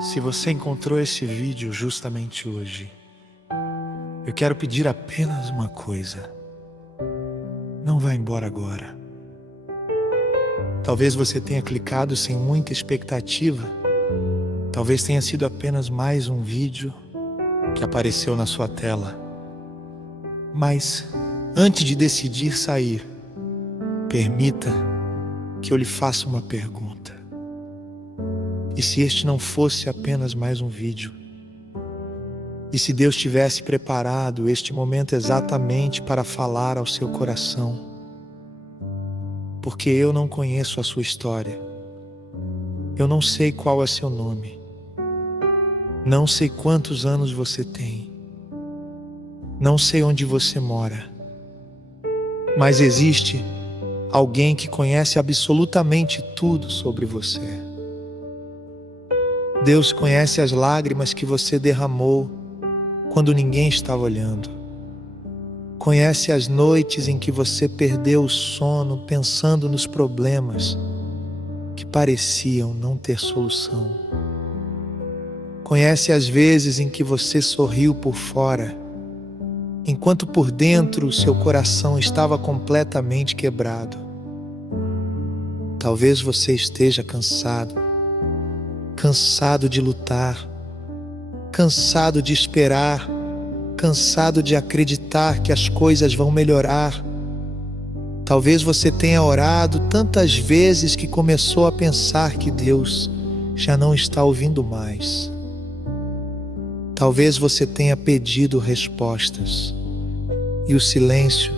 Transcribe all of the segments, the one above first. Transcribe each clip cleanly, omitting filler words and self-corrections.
Se você encontrou esse vídeo justamente hoje, eu quero pedir apenas uma coisa: não vá embora agora. Talvez você tenha clicado sem muita expectativa, talvez tenha sido apenas mais um vídeo que apareceu na sua tela. Mas antes de decidir sair, permita que eu lhe faça uma pergunta. E se este não fosse apenas mais um vídeo? E se Deus tivesse preparado este momento exatamente para falar ao seu coração? Porque eu não conheço a sua história. Eu não sei qual é seu nome. Não sei quantos anos você tem. Não sei onde você mora. Mas existe alguém que conhece absolutamente tudo sobre você. Deus conhece as lágrimas que você derramou quando ninguém estava olhando. Conhece as noites em que você perdeu o sono pensando nos problemas que pareciam não ter solução. Conhece as vezes em que você sorriu por fora, enquanto por dentro o seu coração estava completamente quebrado. Talvez você esteja cansado de lutar, cansado de esperar, cansado de acreditar que as coisas vão melhorar. Talvez você tenha orado tantas vezes que começou a pensar que Deus já não está ouvindo mais. Talvez você tenha pedido respostas e o silêncio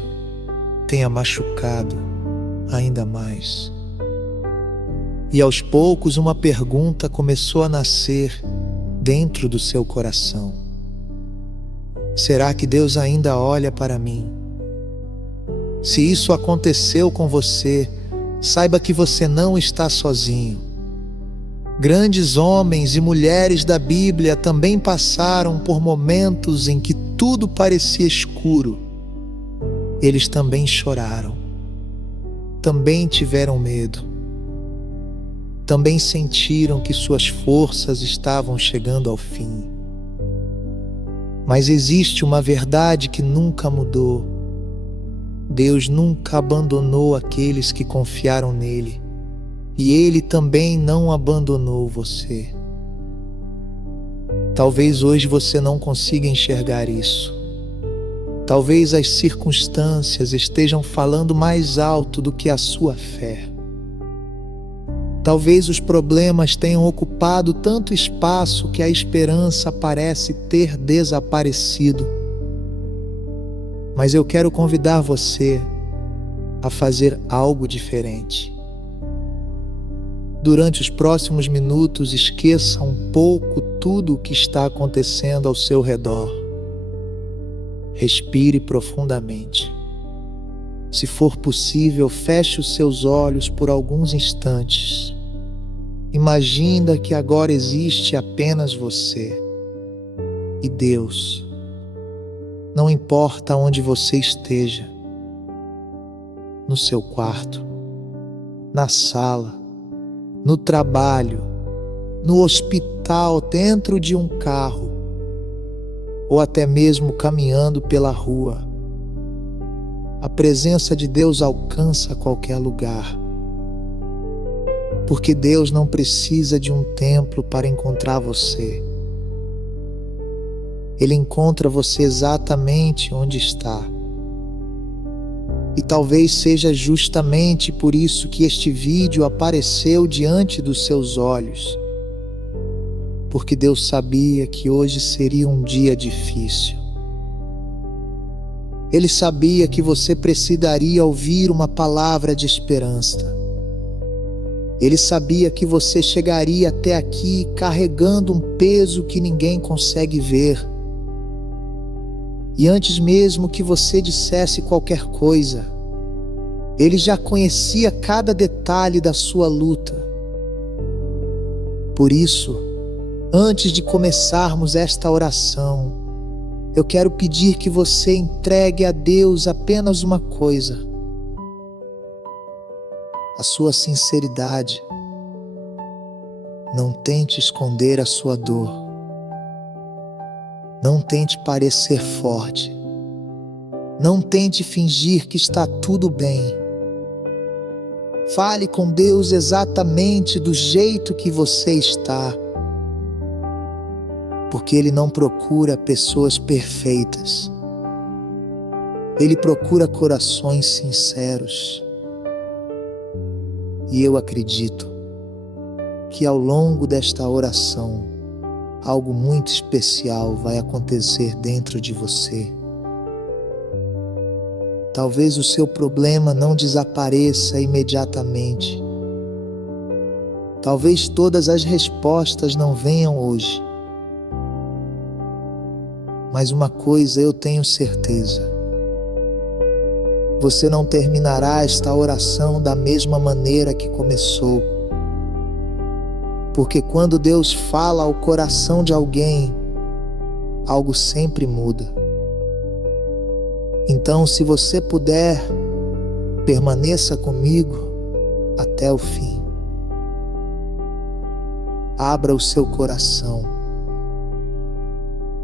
tenha machucado ainda mais. E aos poucos uma pergunta começou a nascer dentro do seu coração: será que Deus ainda olha para mim? Se isso aconteceu com você, saiba que você não está sozinho. Grandes homens e mulheres da Bíblia também passaram por momentos em que tudo parecia escuro. Eles também choraram, também tiveram medo, também sentiram que suas forças estavam chegando ao fim. Mas existe uma verdade que nunca mudou. Deus nunca abandonou aqueles que confiaram nele, e Ele também não abandonou você. Talvez hoje você não consiga enxergar isso. Talvez as circunstâncias estejam falando mais alto do que a sua fé. Talvez os problemas tenham ocupado tanto espaço que a esperança parece ter desaparecido. Mas eu quero convidar você a fazer algo diferente. Durante os próximos minutos, esqueça um pouco tudo o que está acontecendo ao seu redor. Respire profundamente. Se for possível, feche os seus olhos por alguns instantes. Imagina que agora existe apenas você e Deus. Não importa onde você esteja, no seu quarto, na sala, no trabalho, no hospital, dentro de um carro, ou até mesmo caminhando pela rua. A presença de Deus alcança qualquer lugar. Porque Deus não precisa de um templo para encontrar você. Ele encontra você exatamente onde está. E talvez seja justamente por isso que este vídeo apareceu diante dos seus olhos. Porque Deus sabia que hoje seria um dia difícil. Ele sabia que você precisaria ouvir uma palavra de esperança. Ele sabia que você chegaria até aqui carregando um peso que ninguém consegue ver. E antes mesmo que você dissesse qualquer coisa, Ele já conhecia cada detalhe da sua luta. Por isso, antes de começarmos esta oração, eu quero pedir que você entregue a Deus apenas uma coisa: a sua sinceridade. Não tente esconder a sua dor. Não tente parecer forte. Não tente fingir que está tudo bem. Fale com Deus exatamente do jeito que você está. Porque Ele não procura pessoas perfeitas. Ele procura corações sinceros. E eu acredito que ao longo desta oração, algo muito especial vai acontecer dentro de você. Talvez o seu problema não desapareça imediatamente. Talvez todas as respostas não venham hoje. Mas uma coisa eu tenho certeza: você não terminará esta oração da mesma maneira que começou. Porque quando Deus fala ao coração de alguém, algo sempre muda. Então, se você puder, permaneça comigo até o fim. Abra o seu coração.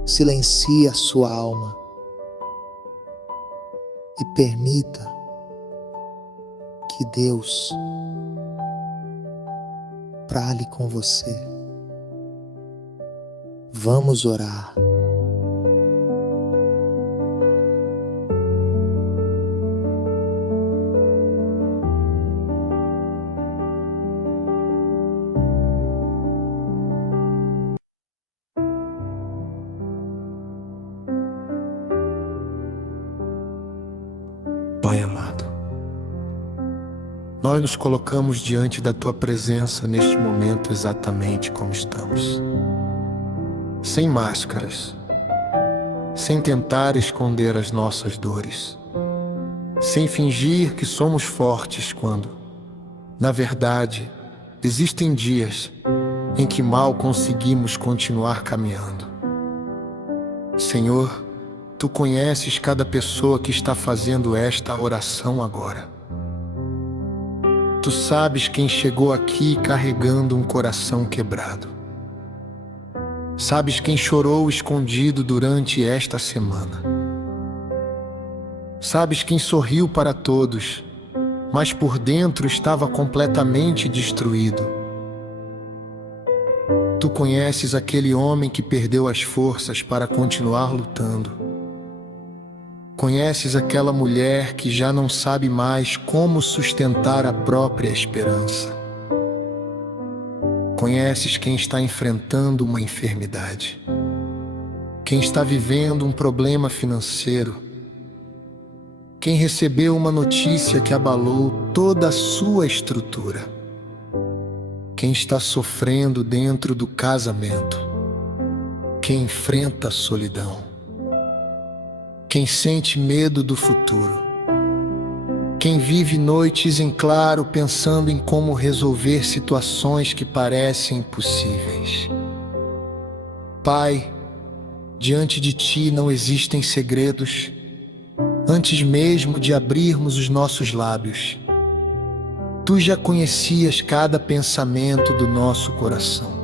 Silencie a sua alma. E permita que Deus fale com você. Vamos orar. Pai amado, nós nos colocamos diante da Tua presença neste momento exatamente como estamos. Sem máscaras, sem tentar esconder as nossas dores, sem fingir que somos fortes quando, na verdade, existem dias em que mal conseguimos continuar caminhando. Senhor, Tu conheces cada pessoa que está fazendo esta oração agora. Tu sabes quem chegou aqui carregando um coração quebrado. Sabes quem chorou escondido durante esta semana. Sabes quem sorriu para todos, mas por dentro estava completamente destruído. Tu conheces aquele homem que perdeu as forças para continuar lutando. Conheces aquela mulher que já não sabe mais como sustentar a própria esperança. Conheces quem está enfrentando uma enfermidade, quem está vivendo um problema financeiro, quem recebeu uma notícia que abalou toda a sua estrutura, quem está sofrendo dentro do casamento, quem enfrenta a solidão, quem sente medo do futuro, quem vive noites em claro pensando em como resolver situações que parecem impossíveis. Pai, diante de Ti não existem segredos. Antes mesmo de abrirmos os nossos lábios, Tu já conhecias cada pensamento do nosso coração.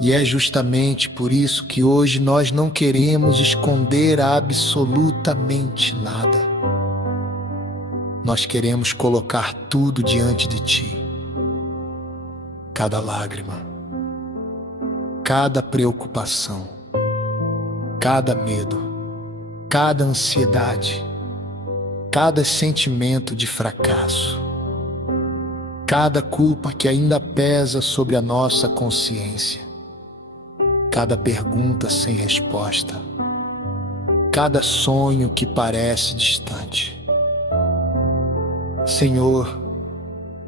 E é justamente por isso que hoje nós não queremos esconder absolutamente nada. Nós queremos colocar tudo diante de Ti. Cada lágrima, cada preocupação, cada medo, cada ansiedade, cada sentimento de fracasso, cada culpa que ainda pesa sobre a nossa consciência, cada pergunta sem resposta, cada sonho que parece distante. Senhor,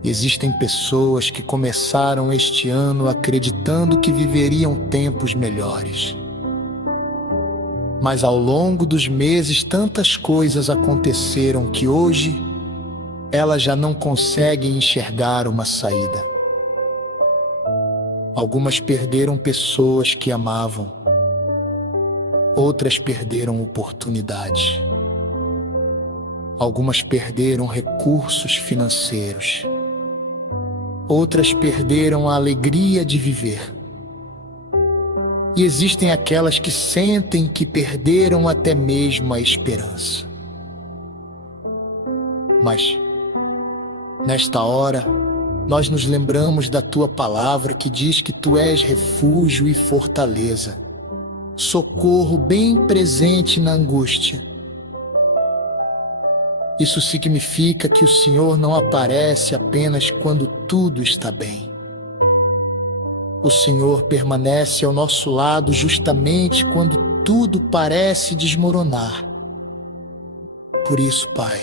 existem pessoas que começaram este ano acreditando que viveriam tempos melhores. Mas ao longo dos meses tantas coisas aconteceram que hoje elas já não conseguem enxergar uma saída. Algumas perderam pessoas que amavam, outras perderam oportunidades. Algumas perderam recursos financeiros, outras perderam a alegria de viver. E existem aquelas que sentem que perderam até mesmo a esperança. Mas, nesta hora, nós nos lembramos da Tua palavra que diz que Tu és refúgio e fortaleza, socorro bem presente na angústia. Isso significa que o Senhor não aparece apenas quando tudo está bem. O Senhor permanece ao nosso lado justamente quando tudo parece desmoronar. Por isso, Pai,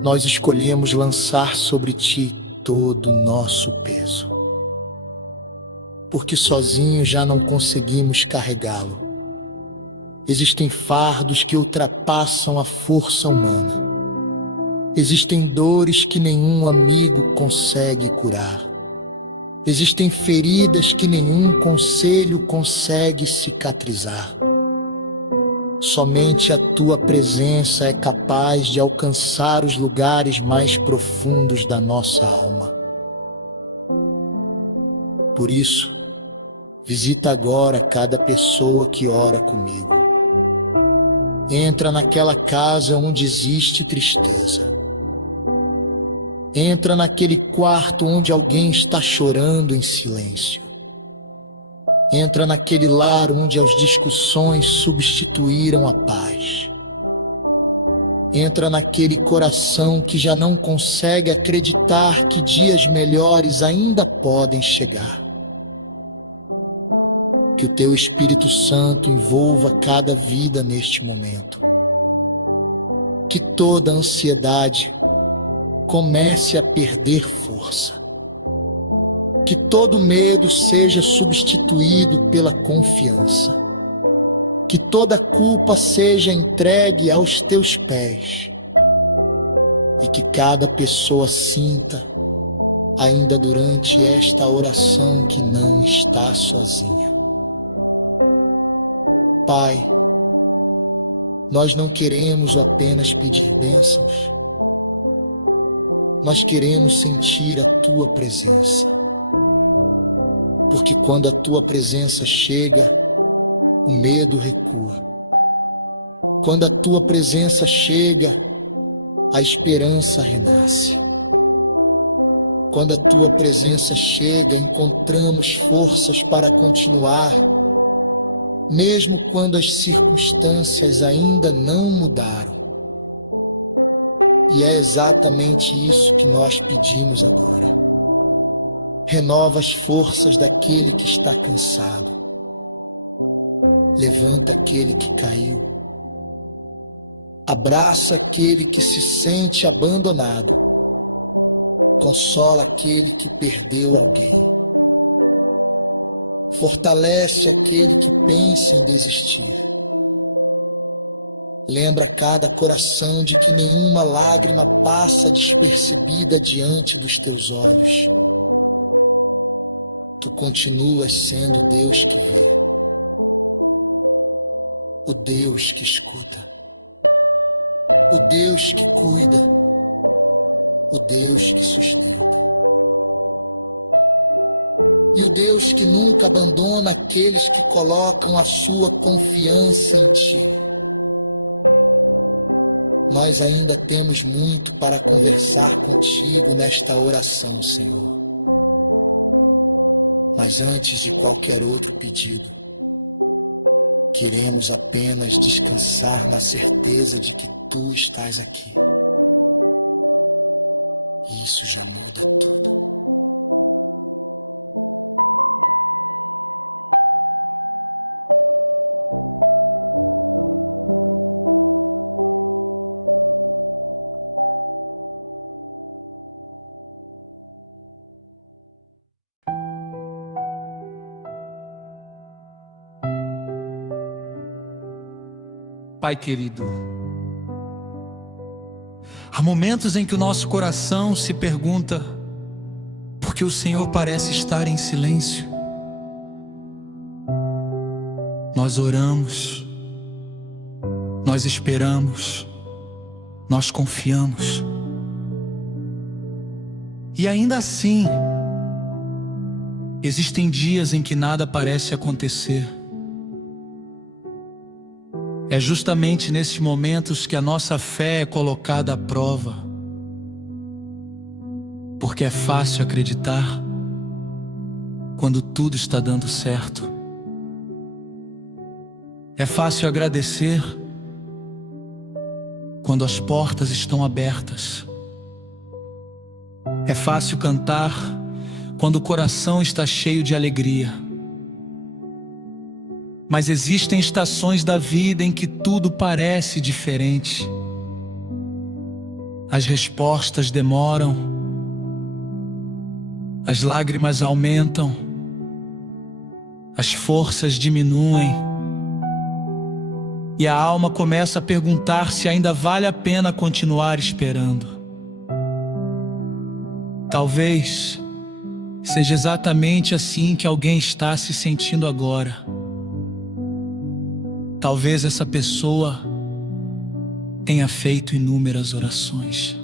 nós escolhemos lançar sobre Ti todo o nosso peso, porque sozinhos já não conseguimos carregá-lo. Existem fardos que ultrapassam a força humana. Existem dores que nenhum amigo consegue curar. Existem feridas que nenhum conselho consegue cicatrizar. Somente a Tua presença é capaz de alcançar os lugares mais profundos da nossa alma. Por isso, visita agora cada pessoa que ora comigo. Entra naquela casa onde existe tristeza. Entra naquele quarto onde alguém está chorando em silêncio. Entra naquele lar onde as discussões substituíram a paz. Entra naquele coração que já não consegue acreditar que dias melhores ainda podem chegar. Que o Teu Espírito Santo envolva cada vida neste momento. Que toda ansiedade comece a perder força. Que todo medo seja substituído pela confiança. Que toda culpa seja entregue aos Teus pés. E que cada pessoa sinta, ainda durante esta oração, que não está sozinha. Pai, nós não queremos apenas pedir bênçãos. Nós queremos sentir a Tua presença. Porque quando a Tua presença chega, o medo recua. Quando a Tua presença chega, a esperança renasce. Quando a Tua presença chega, encontramos forças para continuar, mesmo quando as circunstâncias ainda não mudaram. E é exatamente isso que nós pedimos agora. Renova as forças daquele que está cansado. Levanta aquele que caiu. Abraça aquele que se sente abandonado. Consola aquele que perdeu alguém. Fortalece aquele que pensa em desistir. Lembra cada coração de que nenhuma lágrima passa despercebida diante dos Teus olhos. Tu continuas sendo o Deus que vê, o Deus que escuta, o Deus que cuida, o Deus que sustenta. E o Deus que nunca abandona aqueles que colocam a sua confiança em Ti. Nós ainda temos muito para conversar contigo nesta oração, Senhor. Mas antes de qualquer outro pedido, queremos apenas descansar na certeza de que Tu estás aqui. E isso já muda tudo. Pai querido, há momentos em que o nosso coração se pergunta por que o Senhor parece estar em silêncio. Nós oramos, nós esperamos, nós confiamos, E ainda assim, existem dias em que nada parece acontecer. É justamente nesses momentos que a nossa fé é colocada à prova. Porque é fácil acreditar quando tudo está dando certo. É fácil agradecer quando as portas estão abertas. É fácil cantar quando o coração está cheio de alegria. Mas existem estações da vida em que tudo parece diferente. As respostas demoram, as lágrimas aumentam, as forças diminuem, e a alma começa a perguntar se ainda vale a pena continuar esperando. Talvez seja exatamente assim que alguém está se sentindo agora. Talvez essa pessoa tenha feito inúmeras orações,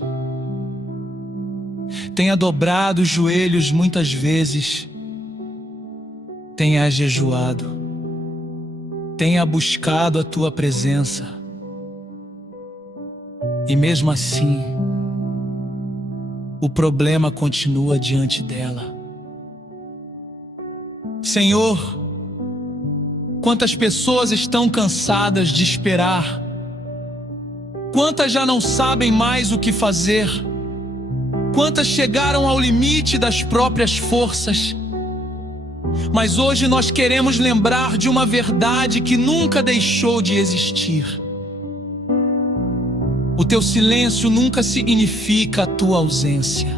tenha dobrado os joelhos muitas vezes, tenha jejuado, tenha buscado a tua presença, e mesmo assim, o problema continua diante dela. Senhor, quantas pessoas estão cansadas de esperar? Quantas já não sabem mais o que fazer? Quantas chegaram ao limite das próprias forças? Mas hoje nós queremos lembrar de uma verdade que nunca deixou de existir. O teu silêncio nunca significa a tua ausência.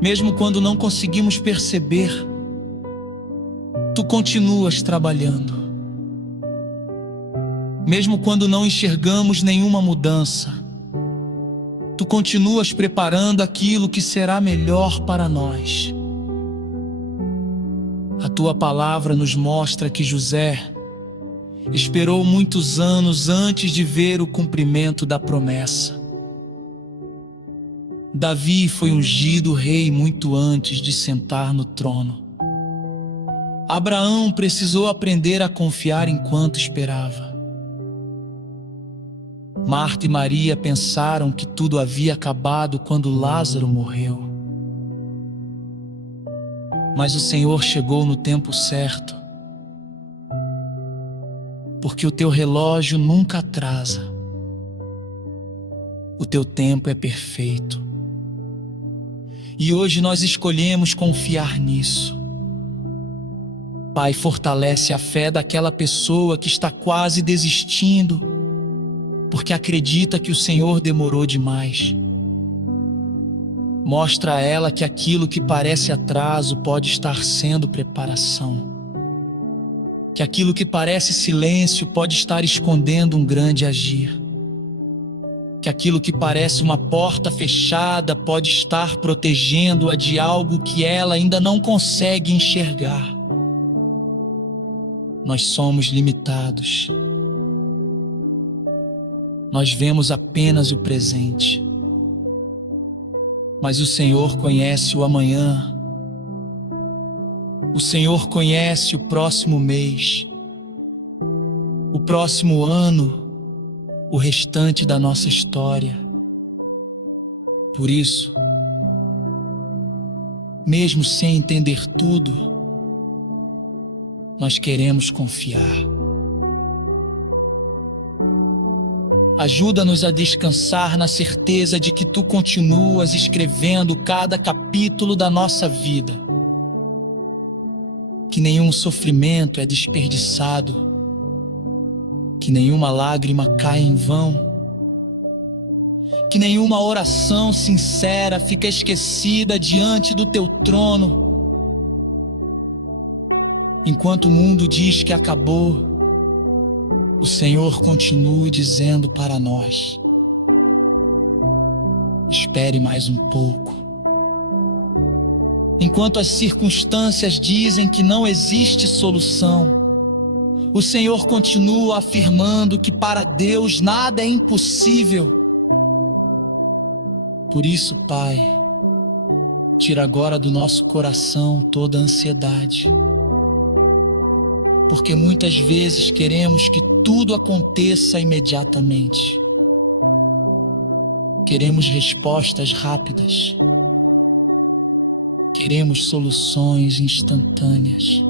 Mesmo quando não conseguimos perceber, tu continuas trabalhando. Mesmo quando não enxergamos nenhuma mudança, tu continuas preparando aquilo que será melhor para nós. A tua palavra nos mostra que José esperou muitos anos antes de ver o cumprimento da promessa. Davi foi ungido rei muito antes de sentar no trono. Abraão precisou aprender a confiar enquanto esperava. Marta e Maria pensaram que tudo havia acabado quando Lázaro morreu. Mas o Senhor chegou no tempo certo, porque o teu relógio nunca atrasa. O teu tempo é perfeito. E hoje nós escolhemos confiar nisso. Pai, fortalece a fé daquela pessoa que está quase desistindo, porque acredita que o Senhor demorou demais. Mostra a ela que aquilo que parece atraso pode estar sendo preparação. Que aquilo que parece silêncio pode estar escondendo um grande agir. Que aquilo que parece uma porta fechada pode estar protegendo-a de algo que ela ainda não consegue enxergar. Nós somos limitados. Nós vemos apenas o presente. Mas o Senhor conhece o amanhã. O Senhor conhece o próximo mês, o próximo ano, o restante da nossa história. Por isso, mesmo sem entender tudo, nós queremos confiar. Ajuda-nos a descansar na certeza de que tu continuas escrevendo cada capítulo da nossa vida. Que nenhum sofrimento é desperdiçado, que nenhuma lágrima cai em vão, que nenhuma oração sincera fica esquecida diante do teu trono. Enquanto o mundo diz que acabou, o Senhor continue dizendo para nós: espere mais um pouco. Enquanto as circunstâncias dizem que não existe solução, o Senhor continua afirmando que para Deus nada é impossível. Por isso, Pai, tira agora do nosso coração toda a ansiedade. Porque muitas vezes queremos que tudo aconteça imediatamente. Queremos respostas rápidas. Queremos soluções instantâneas.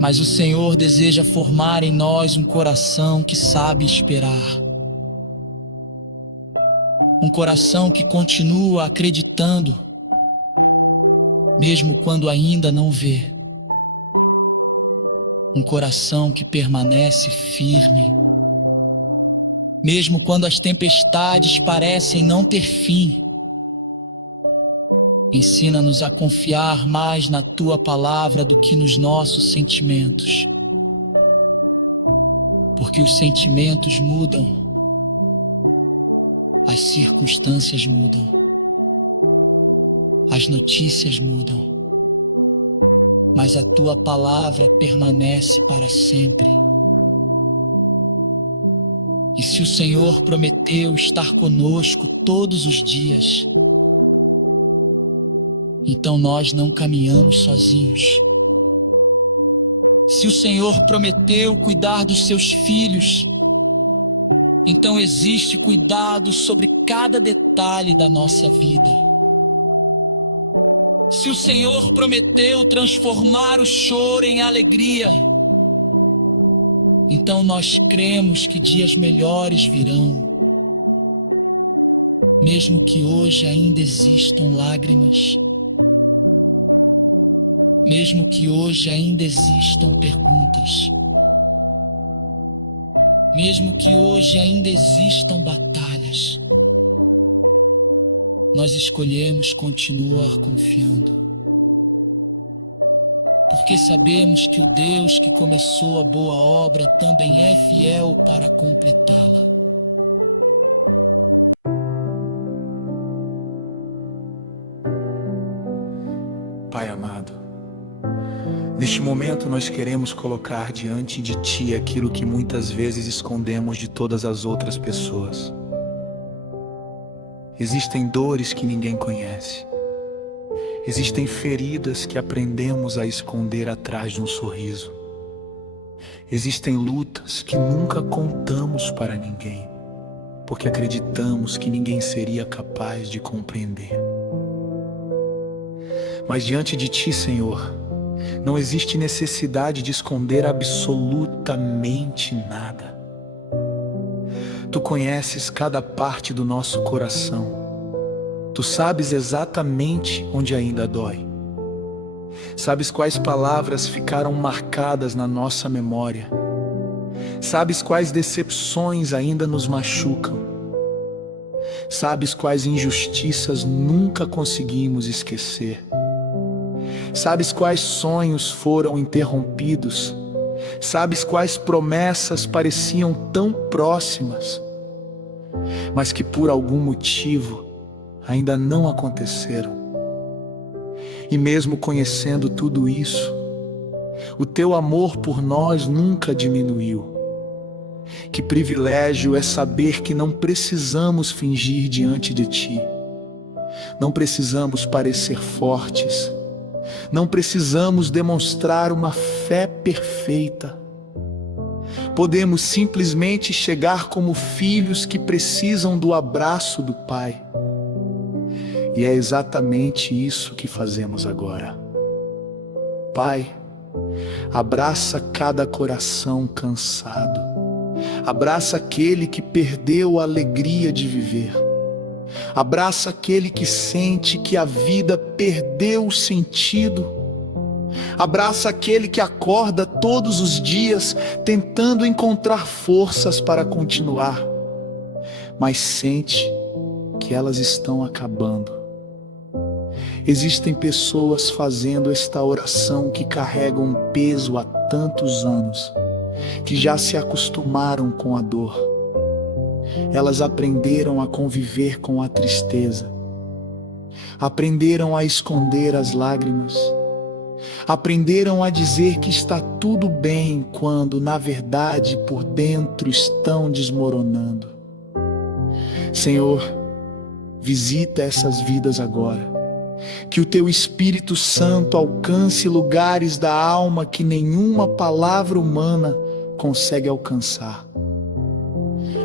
Mas o Senhor deseja formar em nós um coração que sabe esperar. Um coração que continua acreditando, mesmo quando ainda não vê. Um coração que permanece firme, mesmo quando as tempestades parecem não ter fim. Ensina-nos a confiar mais na Tua palavra do que nos nossos sentimentos. Porque os sentimentos mudam, as circunstâncias mudam, as notícias mudam, mas a Tua palavra permanece para sempre. E se o Senhor prometeu estar conosco todos os dias, então nós não caminhamos sozinhos. Se o Senhor prometeu cuidar dos seus filhos, então existe cuidado sobre cada detalhe da nossa vida. Se o Senhor prometeu transformar o choro em alegria, então nós cremos que dias melhores virão. Mesmo que hoje ainda existam lágrimas, mesmo que hoje ainda existam perguntas, mesmo que hoje ainda existam batalhas, nós escolhemos continuar confiando, porque sabemos que o Deus que começou a boa obra também é fiel para completá-la. Pai amado, neste momento nós queremos colocar diante de Ti aquilo que muitas vezes escondemos de todas as outras pessoas. Existem dores que ninguém conhece. Existem feridas que aprendemos a esconder atrás de um sorriso. Existem lutas que nunca contamos para ninguém, porque acreditamos que ninguém seria capaz de compreender. Mas diante de Ti, Senhor, não existe necessidade de esconder absolutamente nada. Tu conheces cada parte do nosso coração. Tu sabes exatamente onde ainda dói. Sabes quais palavras ficaram marcadas na nossa memória. Sabes quais decepções ainda nos machucam. Sabes quais injustiças nunca conseguimos esquecer. Sabes quais sonhos foram interrompidos. Sabes quais promessas pareciam tão próximas, mas que por algum motivo ainda não aconteceram. E mesmo conhecendo tudo isso, o Teu amor por nós nunca diminuiu. Que privilégio é saber que não precisamos fingir diante de Ti. Não precisamos parecer fortes. Não precisamos demonstrar uma fé perfeita. Podemos simplesmente chegar como filhos que precisam do abraço do Pai. E é exatamente isso que fazemos agora. Pai, abraça cada coração cansado. Abraça aquele que perdeu a alegria de viver. Abraça aquele que sente que a vida perdeu o sentido. Abraça aquele que acorda todos os dias tentando encontrar forças para continuar, mas sente que elas estão acabando. Existem pessoas fazendo esta oração que carregam um peso há tantos anos, que já se acostumaram com a dor. Elas aprenderam a conviver com a tristeza, aprenderam a esconder as lágrimas, aprenderam a dizer que está tudo bem quando, na verdade, por dentro estão desmoronando. Senhor, visita essas vidas agora. Que o Teu Espírito Santo alcance lugares da alma que nenhuma palavra humana consegue alcançar.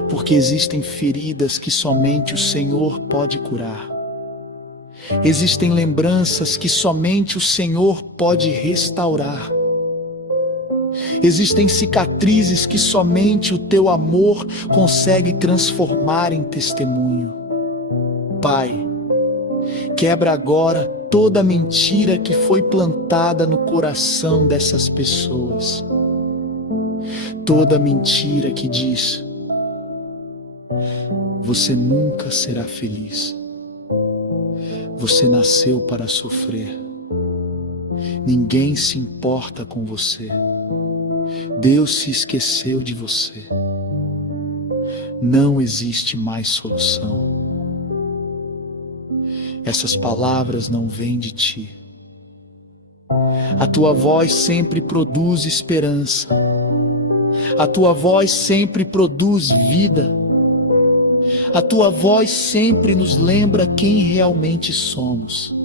Porque existem feridas que somente o Senhor pode curar. Existem lembranças que somente o Senhor pode restaurar. Existem cicatrizes que somente o Teu amor consegue transformar em testemunho. Pai, quebra agora toda mentira que foi plantada no coração dessas pessoas. Toda mentira que diz: você nunca será feliz. Você nasceu para sofrer. Ninguém se importa com você. Deus se esqueceu de você. Não existe mais solução. Essas palavras não vêm de ti. A tua voz sempre produz esperança. A tua voz sempre produz vida. A tua voz sempre nos lembra quem realmente somos.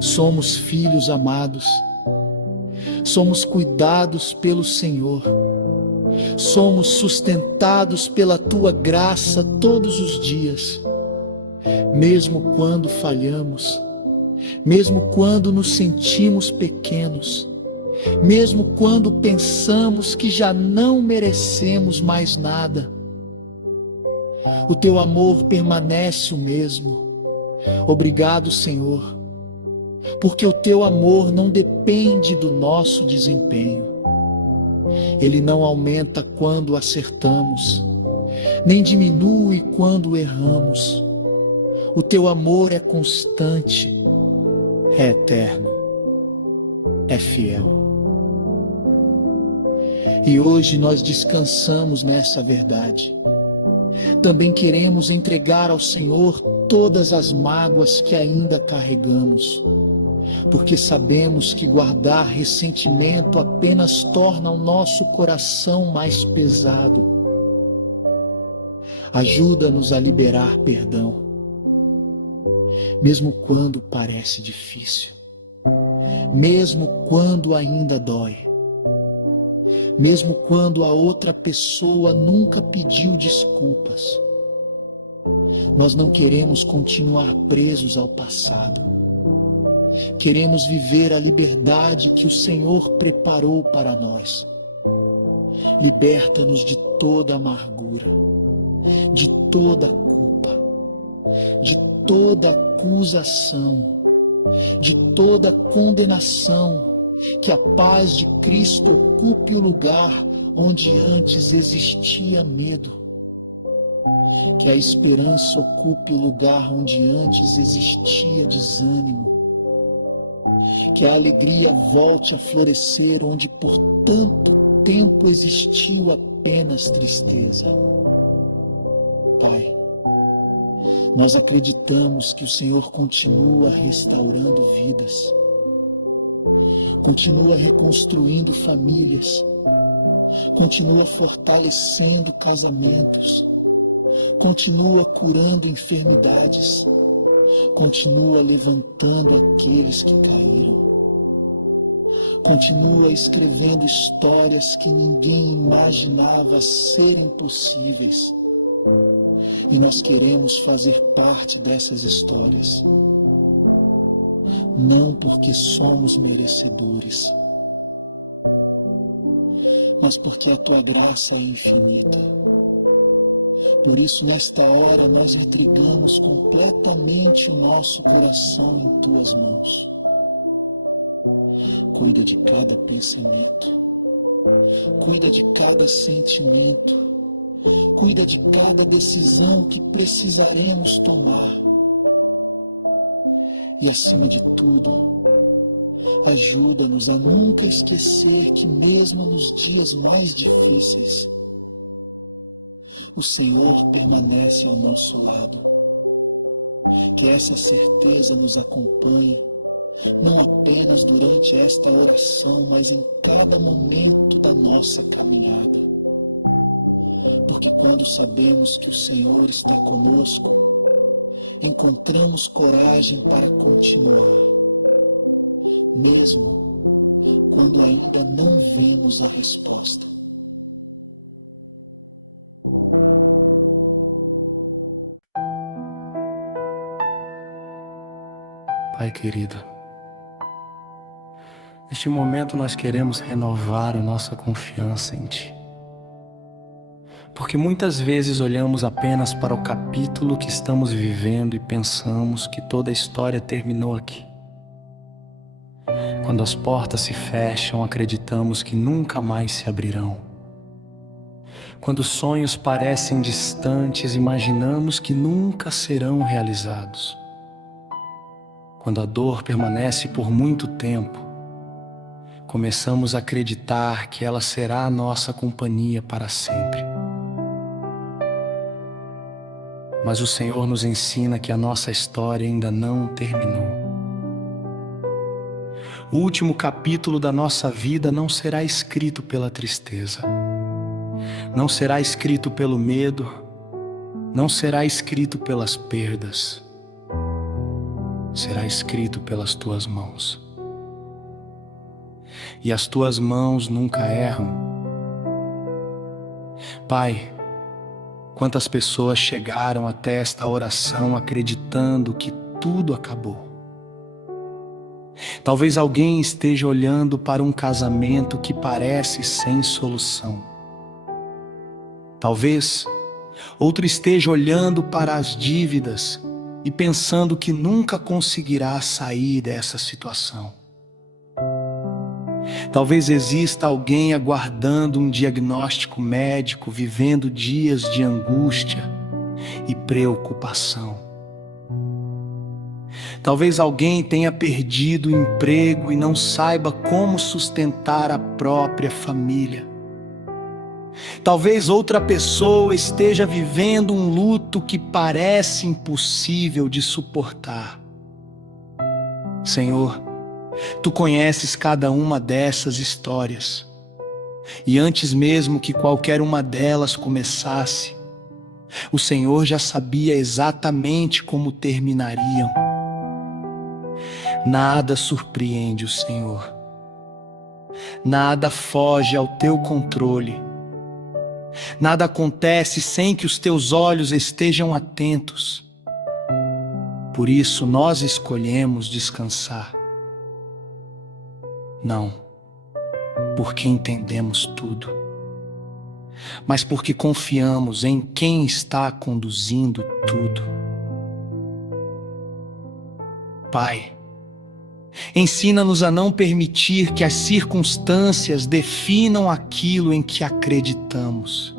Somos filhos amados. Somos cuidados pelo Senhor. Somos sustentados pela tua graça todos os dias. Mesmo quando falhamos, mesmo quando nos sentimos pequenos, mesmo quando pensamos que já não merecemos mais nada, o Teu amor permanece o mesmo. Obrigado, Senhor, porque o Teu amor não depende do nosso desempenho. Ele não aumenta quando acertamos, nem diminui quando erramos. O Teu amor é constante, é eterno, é fiel. E hoje nós descansamos nessa verdade. Também queremos entregar ao Senhor todas as mágoas que ainda carregamos, porque sabemos que guardar ressentimento apenas torna o nosso coração mais pesado. Ajuda-nos a liberar perdão, mesmo quando parece difícil, mesmo quando ainda dói, mesmo quando a outra pessoa nunca pediu desculpas. Nós não queremos continuar presos ao passado. Queremos viver a liberdade que o Senhor preparou para nós. Liberta-nos de toda amargura, de toda culpa, de toda acusação, de toda condenação. Que a paz de Cristo ocupe o lugar onde antes existia medo. Que a esperança ocupe o lugar onde antes existia desânimo. Que a alegria volte a florescer onde por tanto tempo existiu apenas tristeza. Pai, nós acreditamos que o Senhor continua restaurando vidas. Continua reconstruindo famílias, continua fortalecendo casamentos, continua curando enfermidades, continua levantando aqueles que caíram, continua escrevendo histórias que ninguém imaginava serem possíveis, e nós queremos fazer parte dessas histórias. Não porque somos merecedores, mas porque a Tua graça é infinita. Por isso, nesta hora, nós entregamos completamente o nosso coração em Tuas mãos. Cuida de cada pensamento, cuida de cada sentimento, cuida de cada decisão que precisaremos tomar. E acima de tudo, ajuda-nos a nunca esquecer que mesmo nos dias mais difíceis, o Senhor permanece ao nosso lado. Que essa certeza nos acompanhe, não apenas durante esta oração, mas em cada momento da nossa caminhada. porque quando sabemos que o Senhor está conosco, encontramos coragem para continuar, mesmo quando ainda não vemos a resposta. Pai querido, neste momento nós queremos renovar a nossa confiança em Ti. Porque muitas vezes olhamos apenas para o capítulo que estamos vivendo e pensamos que toda a história terminou aqui. Quando as portas se fecham, acreditamos que nunca mais se abrirão. Quando os sonhos parecem distantes, imaginamos que nunca serão realizados. Quando a dor permanece por muito tempo, começamos a acreditar que ela será a nossa companhia para sempre. Mas o Senhor nos ensina que a nossa história ainda não terminou. O último capítulo da nossa vida não será escrito pela tristeza, não será escrito pelo medo, não será escrito pelas perdas, será escrito pelas Tuas mãos. E as Tuas mãos nunca erram. Pai, quantas pessoas chegaram até esta oração acreditando que tudo acabou. Talvez alguém esteja olhando para um casamento que parece sem solução. Talvez outro esteja olhando para as dívidas e pensando que nunca conseguirá sair dessa situação. Talvez exista alguém aguardando um diagnóstico médico, vivendo dias de angústia e preocupação. Talvez alguém tenha perdido o emprego e não saiba como sustentar a própria família. Talvez outra pessoa esteja vivendo um luto que parece impossível de suportar. Senhor, Tu conheces cada uma dessas histórias, e antes mesmo que qualquer uma delas começasse, o Senhor já sabia exatamente como terminariam. Nada surpreende o Senhor, nada foge ao Teu controle, nada acontece sem que os Teus olhos estejam atentos. Por isso nós escolhemos descansar. Não, porque entendemos tudo, mas porque confiamos em quem está conduzindo tudo. Pai, ensina-nos a não permitir que as circunstâncias definam aquilo em que acreditamos,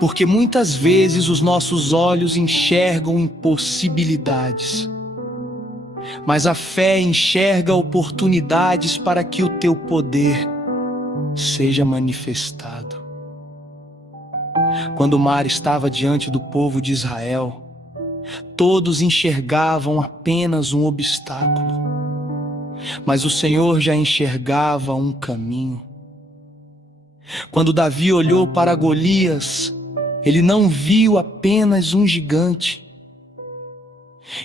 porque muitas vezes os nossos olhos enxergam impossibilidades, mas a fé enxerga oportunidades para que o Teu poder seja manifestado. Quando o mar estava diante do povo de Israel, todos enxergavam apenas um obstáculo, mas o Senhor já enxergava um caminho. Quando Davi olhou para Golias, ele não viu apenas um gigante.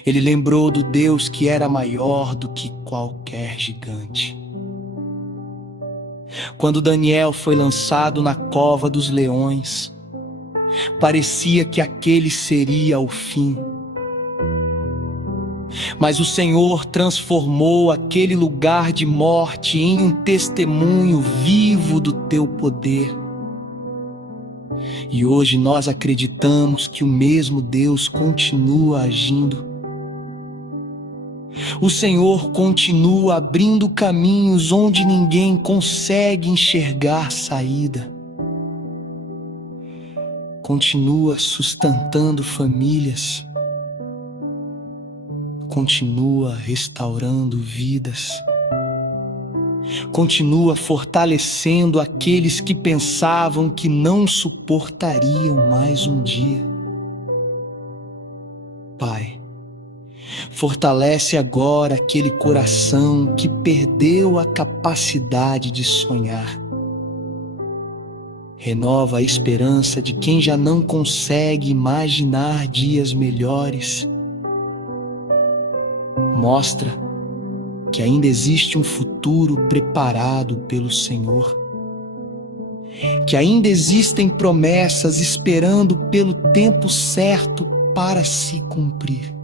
Ele lembrou do Deus que era maior do que qualquer gigante. Quando Daniel foi lançado na cova dos leões, parecia que aquele seria o fim. Mas o Senhor transformou aquele lugar de morte em um testemunho vivo do Teu poder. E hoje nós acreditamos que o mesmo Deus continua agindo. O Senhor continua abrindo caminhos onde ninguém consegue enxergar saída. Continua sustentando famílias. Continua restaurando vidas. Continua fortalecendo aqueles que pensavam que não suportariam mais um dia. Pai, fortalece agora aquele coração que perdeu a capacidade de sonhar. Renova a esperança de quem já não consegue imaginar dias melhores. Mostra que ainda existe um futuro preparado pelo Senhor, que ainda existem promessas esperando pelo tempo certo para se cumprir,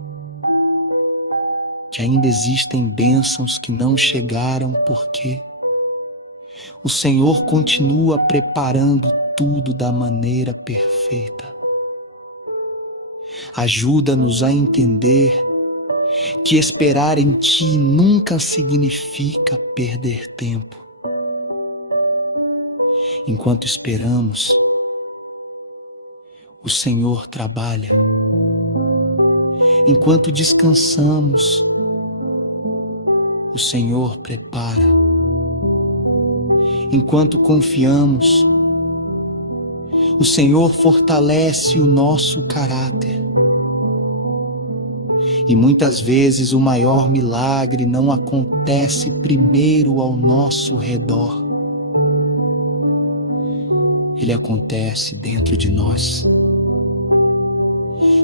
que ainda existem bênçãos que não chegaram porque o Senhor continua preparando tudo da maneira perfeita. Ajuda-nos a entender que esperar em Ti nunca significa perder tempo. Enquanto esperamos, o Senhor trabalha. Enquanto descansamos, o Senhor prepara. Enquanto confiamos, o Senhor fortalece o nosso caráter. E muitas vezes o maior milagre não acontece primeiro ao nosso redor. Ele acontece dentro de nós.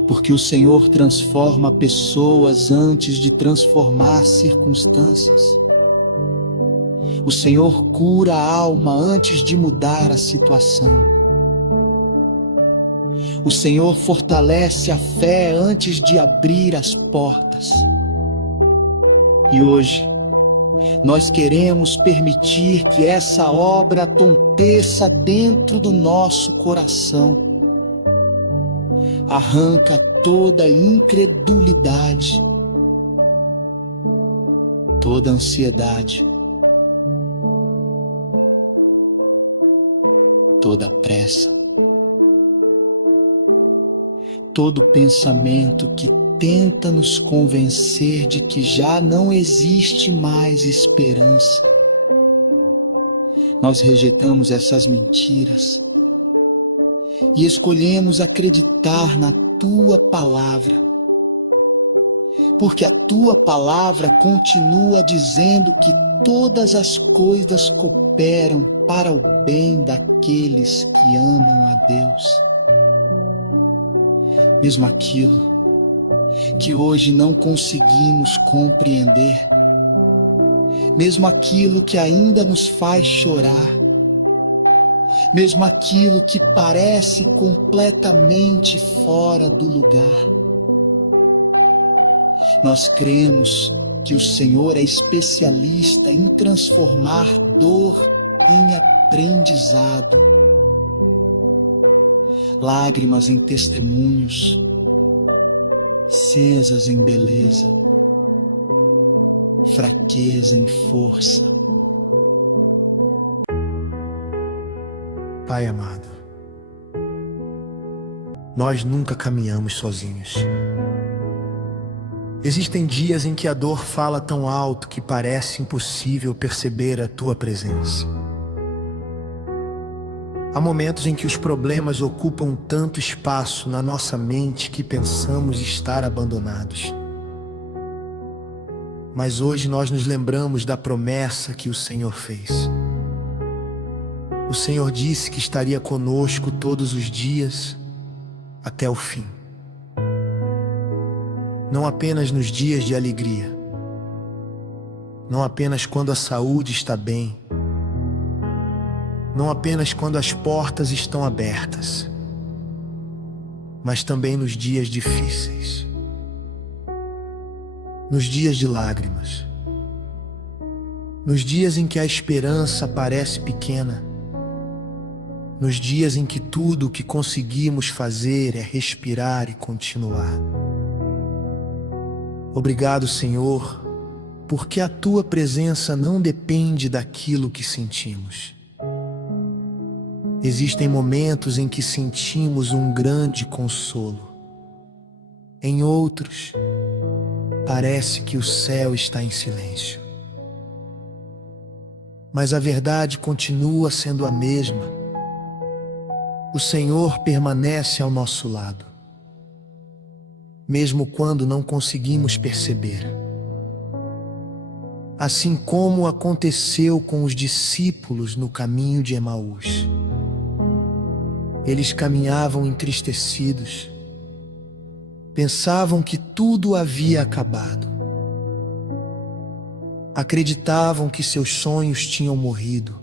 Porque o Senhor transforma pessoas antes de transformar circunstâncias. O Senhor cura a alma antes de mudar a situação. O Senhor fortalece a fé antes de abrir as portas. E hoje, nós queremos permitir que essa obra aconteça dentro do nosso coração. Arranca toda incredulidade, toda ansiedade, toda pressa, todo pensamento que tenta nos convencer de que já não existe mais esperança. Nós rejeitamos essas mentiras e escolhemos acreditar na Tua palavra, porque a Tua palavra continua dizendo que todas as coisas cooperam para o bem daqueles que amam a Deus. Mesmo aquilo que hoje não conseguimos compreender, mesmo aquilo que ainda nos faz chorar, mesmo aquilo que parece completamente fora do lugar. Nós cremos que o Senhor é especialista em transformar dor em aprendizado, lágrimas em testemunhos, cinzas em beleza, fraqueza em força. Pai amado, nós nunca caminhamos sozinhos. Existem dias em que a dor fala tão alto que parece impossível perceber a Tua presença. Há momentos em que os problemas ocupam tanto espaço na nossa mente que pensamos estar abandonados. Mas hoje nós nos lembramos da promessa que o Senhor fez. O Senhor disse que estaria conosco todos os dias até o fim. Não apenas nos dias de alegria, não apenas quando a saúde está bem, não apenas quando as portas estão abertas, mas também nos dias difíceis, nos dias de lágrimas, nos dias em que a esperança parece pequena, nos dias em que tudo o que conseguimos fazer é respirar e continuar. Obrigado, Senhor, porque a Tua presença não depende daquilo que sentimos. Existem momentos em que sentimos um grande consolo. Em outros, parece que o céu está em silêncio. Mas a verdade continua sendo a mesma. O Senhor permanece ao nosso lado, mesmo quando não conseguimos perceber. Assim como aconteceu com os discípulos no caminho de Emaús. Eles caminhavam entristecidos. Pensavam que tudo havia acabado. Acreditavam que seus sonhos tinham morrido.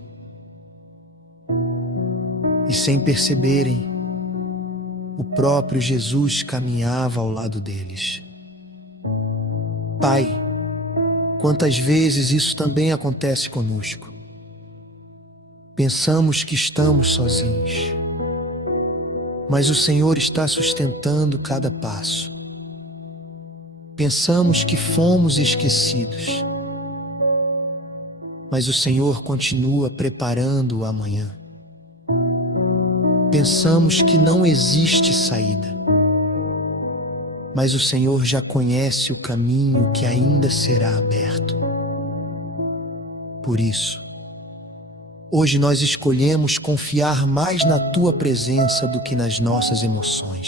E sem perceberem, o próprio Jesus caminhava ao lado deles. Pai, quantas vezes isso também acontece conosco? Pensamos que estamos sozinhos, mas o Senhor está sustentando cada passo. Pensamos que fomos esquecidos, mas o Senhor continua preparando o amanhã. Pensamos que não existe saída, mas o Senhor já conhece o caminho que ainda será aberto. Por isso, hoje nós escolhemos confiar mais na Tua presença do que nas nossas emoções,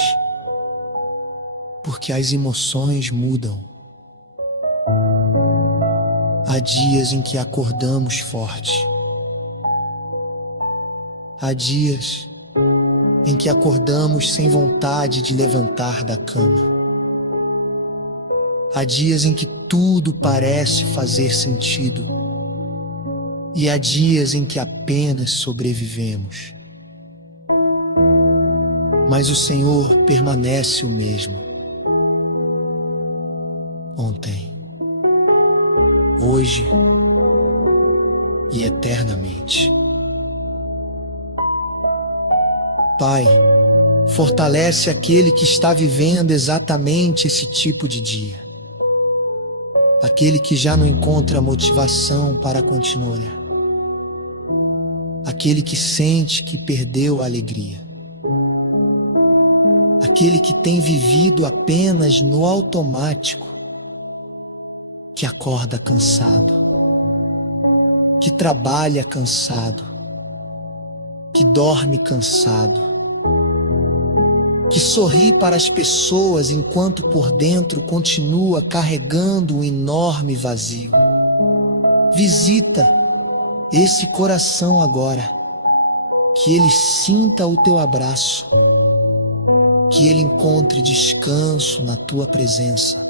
porque as emoções mudam. Há dias em que acordamos forte. Há dias em que acordamos sem vontade de levantar da cama. Há dias em que tudo parece fazer sentido. E há dias em que apenas sobrevivemos. Mas o Senhor permanece o mesmo. Ontem, hoje e eternamente. Pai, fortalece aquele que está vivendo exatamente esse tipo de dia. Aquele que já não encontra motivação para continuar. Aquele que sente que perdeu a alegria. Aquele que tem vivido apenas no automático. Que acorda cansado. Que trabalha cansado. Que dorme cansado, que sorri para as pessoas enquanto por dentro continua carregando um enorme vazio. Visita esse coração agora, que ele sinta o teu abraço, que ele encontre descanso na tua presença,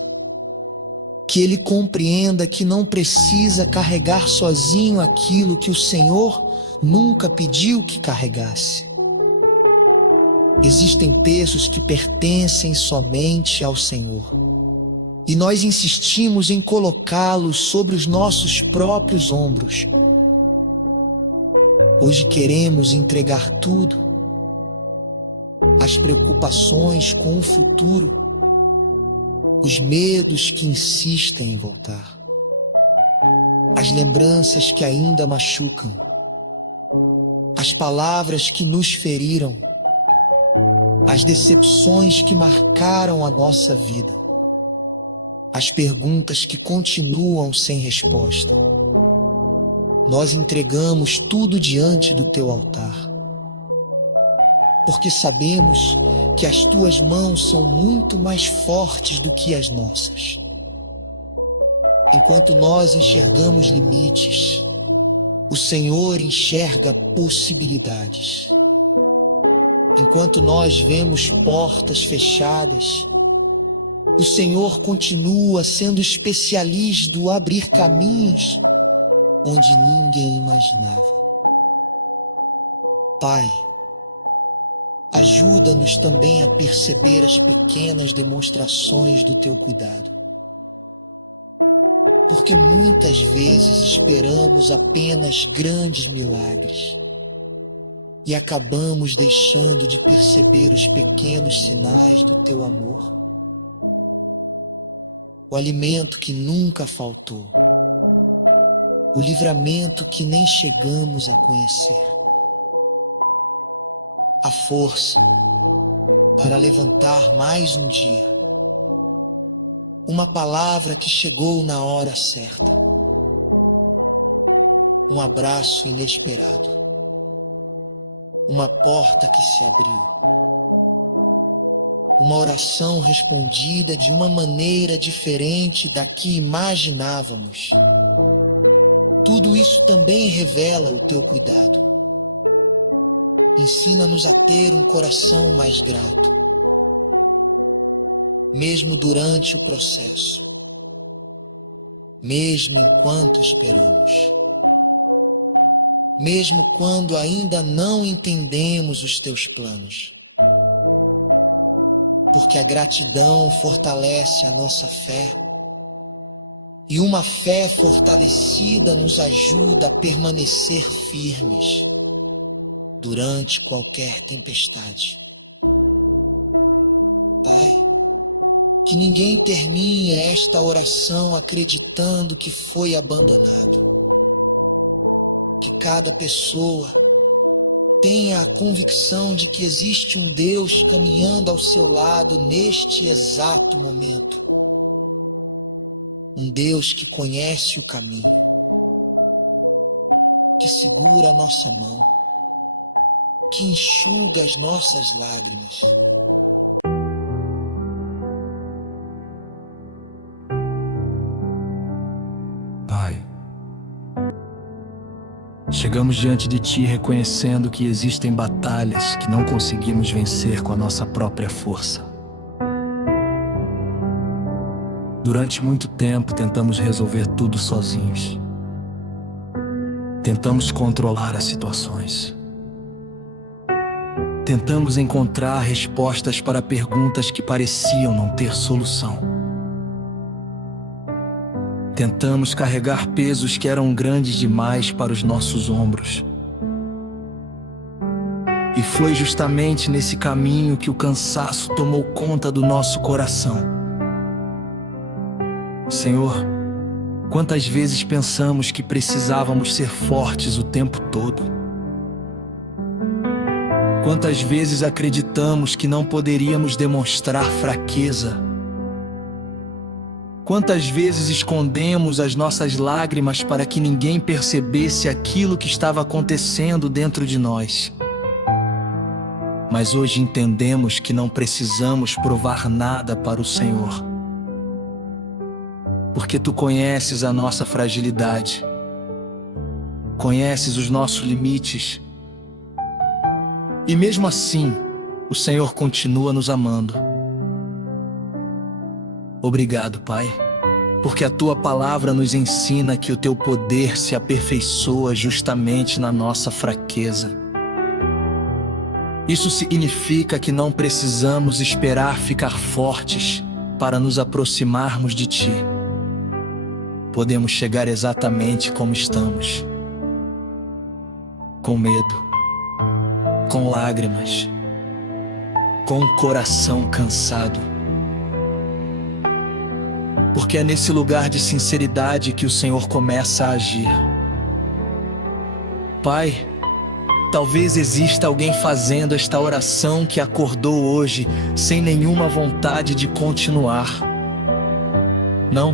que ele compreenda que não precisa carregar sozinho aquilo que o Senhor nunca pediu que carregasse. Existem pesos que pertencem somente ao Senhor, e nós insistimos em colocá-los sobre os nossos próprios ombros. Hoje queremos entregar tudo, as preocupações com o futuro, os medos que insistem em voltar, as lembranças que ainda machucam, as palavras que nos feriram, as decepções que marcaram a nossa vida, as perguntas que continuam sem resposta. Nós entregamos tudo diante do teu altar, porque sabemos que as tuas mãos são muito mais fortes do que as nossas. Enquanto nós enxergamos limites, o Senhor enxerga possibilidades. Enquanto nós vemos portas fechadas, o Senhor continua sendo especialista em abrir caminhos onde ninguém imaginava. Pai, ajuda-nos também a perceber as pequenas demonstrações do teu cuidado. Porque muitas vezes esperamos apenas grandes milagres e acabamos deixando de perceber os pequenos sinais do teu amor. O alimento que nunca faltou, o livramento que nem chegamos a conhecer, a força para levantar mais um dia, uma palavra que chegou na hora certa, um abraço inesperado, uma porta que se abriu, uma oração respondida de uma maneira diferente da que imaginávamos. Tudo isso também revela o teu cuidado. Ensina-nos a ter um coração mais grato, mesmo durante o processo, mesmo enquanto esperamos, mesmo quando ainda não entendemos os teus planos. Porque a gratidão fortalece a nossa fé, e uma fé fortalecida nos ajuda a permanecer firmes durante qualquer tempestade. Pai, que ninguém termine esta oração acreditando que foi abandonado. Que cada pessoa tenha a convicção de que existe um Deus caminhando ao seu lado neste exato momento. Um Deus que conhece o caminho, que segura a nossa mão, que enxuga as nossas lágrimas. Pai, chegamos diante de Ti reconhecendo que existem batalhas que não conseguimos vencer com a nossa própria força. Durante muito tempo tentamos resolver tudo sozinhos. Tentamos controlar as situações. Tentamos encontrar respostas para perguntas que pareciam não ter solução. Tentamos carregar pesos que eram grandes demais para os nossos ombros. E foi justamente nesse caminho que o cansaço tomou conta do nosso coração. Senhor, quantas vezes pensamos que precisávamos ser fortes o tempo todo? Quantas vezes acreditamos que não poderíamos demonstrar fraqueza? Quantas vezes escondemos as nossas lágrimas para que ninguém percebesse aquilo que estava acontecendo dentro de nós? Mas hoje entendemos que não precisamos provar nada para o Senhor. Porque Tu conheces a nossa fragilidade, conheces os nossos limites, e mesmo assim, o Senhor continua nos amando. Obrigado, Pai, porque a Tua palavra nos ensina que o Teu poder se aperfeiçoa justamente na nossa fraqueza. Isso significa que não precisamos esperar ficar fortes para nos aproximarmos de Ti. Podemos chegar exatamente como estamos, com medo, com lágrimas, com o coração cansado. Porque é nesse lugar de sinceridade que o Senhor começa a agir. Pai, talvez exista alguém fazendo esta oração que acordou hoje sem nenhuma vontade de continuar. Não,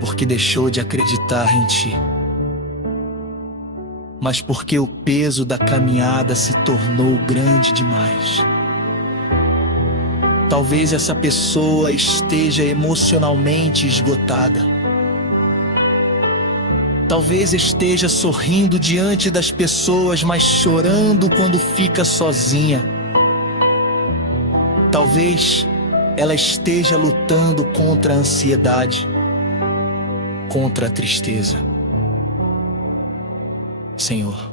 porque deixou de acreditar em Ti, mas porque o peso da caminhada se tornou grande demais. Talvez essa pessoa esteja emocionalmente esgotada. Talvez esteja sorrindo diante das pessoas, mas chorando quando fica sozinha. Talvez ela esteja lutando contra a ansiedade, contra a tristeza. Senhor,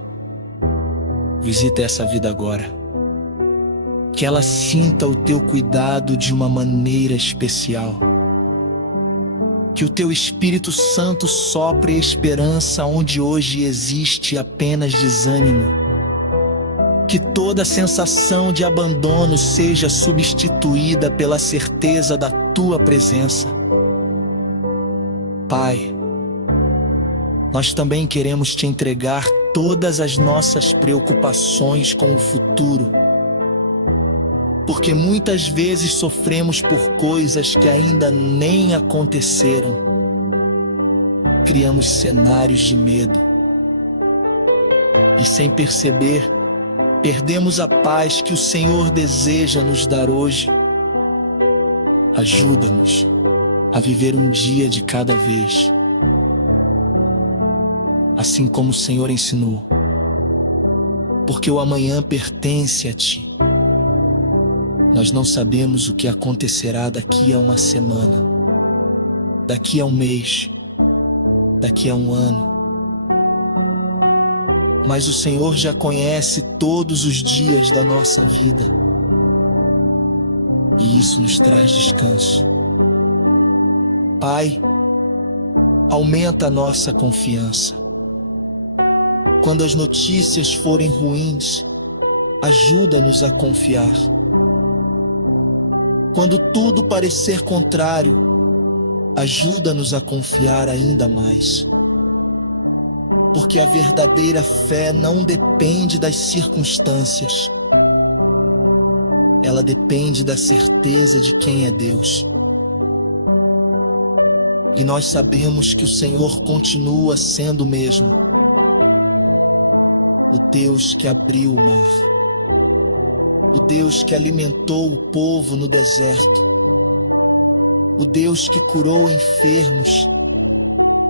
visita essa vida agora. Que ela sinta o Teu cuidado de uma maneira especial. Que o Teu Espírito Santo sopre esperança onde hoje existe apenas desânimo. Que toda sensação de abandono seja substituída pela certeza da Tua presença. Pai, nós também queremos Te entregar todas as nossas preocupações com o futuro, porque muitas vezes sofremos por coisas que ainda nem aconteceram. Criamos cenários de medo e, sem perceber, perdemos a paz que o Senhor deseja nos dar hoje. Ajuda-nos a viver um dia de cada vez, assim como o Senhor ensinou. porque o amanhã pertence a Ti. Nós não sabemos o que acontecerá daqui a uma semana, daqui a um mês, daqui a um ano. Mas o Senhor já conhece todos os dias da nossa vida. E isso nos traz descanso. Pai, aumenta a nossa confiança. Quando as notícias forem ruins, ajuda-nos a confiar. Quando tudo parecer contrário, ajuda-nos a confiar ainda mais. Porque a verdadeira fé não depende das circunstâncias. Ela depende da certeza de quem é Deus. E nós sabemos que o Senhor continua sendo o mesmo. O Deus que abriu o mar. O Deus que alimentou o povo no deserto. O Deus que curou enfermos.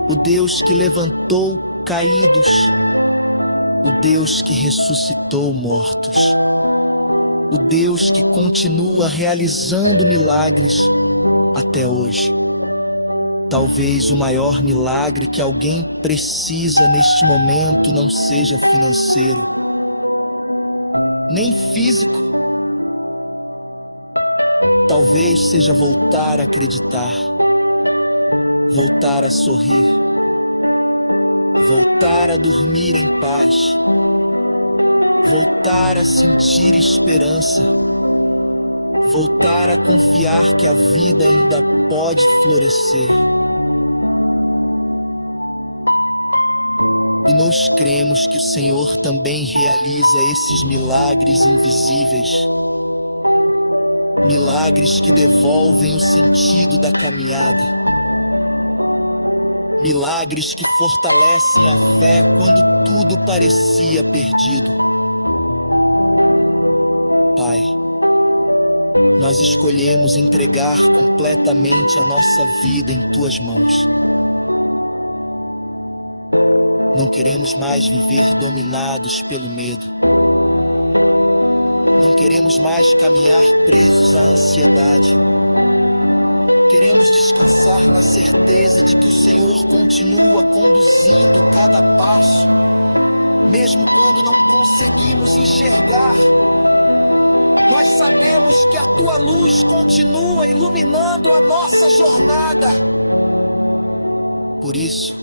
O Deus que levantou caídos. O Deus que ressuscitou mortos. O Deus que continua realizando milagres até hoje. Talvez o maior milagre que alguém precisa neste momento não seja financeiro, nem físico. Talvez seja voltar a acreditar, voltar a sorrir, voltar a dormir em paz, voltar a sentir esperança, voltar a confiar que a vida ainda pode florescer. E nós cremos que o Senhor também realiza esses milagres invisíveis, milagres que devolvem o sentido da caminhada, milagres que fortalecem a fé quando tudo parecia perdido. Pai, nós escolhemos entregar completamente a nossa vida em Tuas mãos. Não queremos mais viver dominados pelo medo. Não queremos mais caminhar presos à ansiedade. Queremos descansar na certeza de que o Senhor continua conduzindo cada passo, mesmo quando não conseguimos enxergar. Nós sabemos que a Tua luz continua iluminando a nossa jornada. Por isso,